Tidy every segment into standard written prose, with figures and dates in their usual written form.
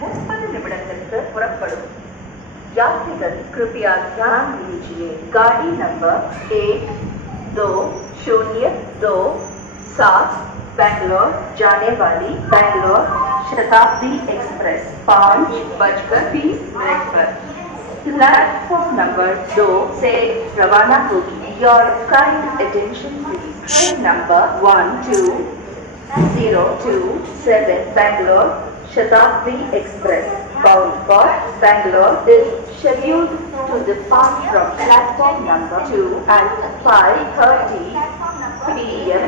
30 निमिடத்திற்கு புறப்படும். यात्रीगण कृपया ध्यान दीजिए. गाड़ी नंबर 1202 बैंगलोर जाने वाली बैंगलोर शताब्दी एक्सप्रेस 5:20 पर प्लेटफॉर्म नंबर 2 से रवाना होगी. Your kind attention please. Train number 1202 Bangalore Shatabdi Express bound for Bangalore is scheduled to depart from platform number 2 at 5:30 p.m.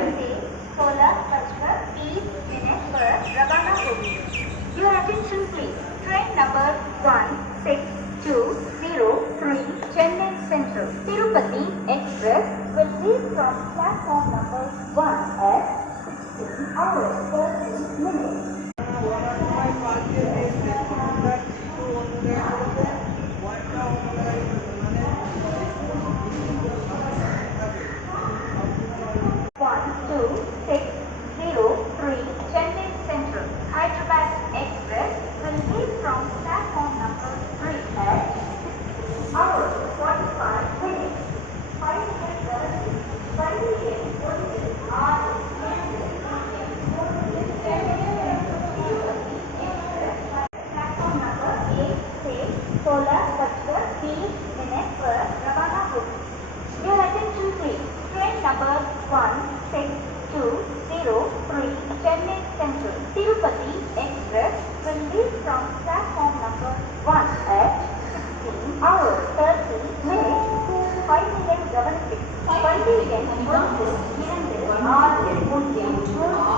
Your attention please. Train number 1623 Chennai Central Tirupati Express will leave from platform number 1 at 16 hours 30 minutes. Chennai Central Hyderabad Express will leave from platform number 3 at 6 hours 45 minutes. 5 minutes platform number 8 से 16:20 पर रवाना होगी. Your attention please. Train number 1623 Chennai Central Tirupati Express will leave from platform number 1 at 16 hours 30 minutes. 5 minutes கவனித்து 12 2 6 0 0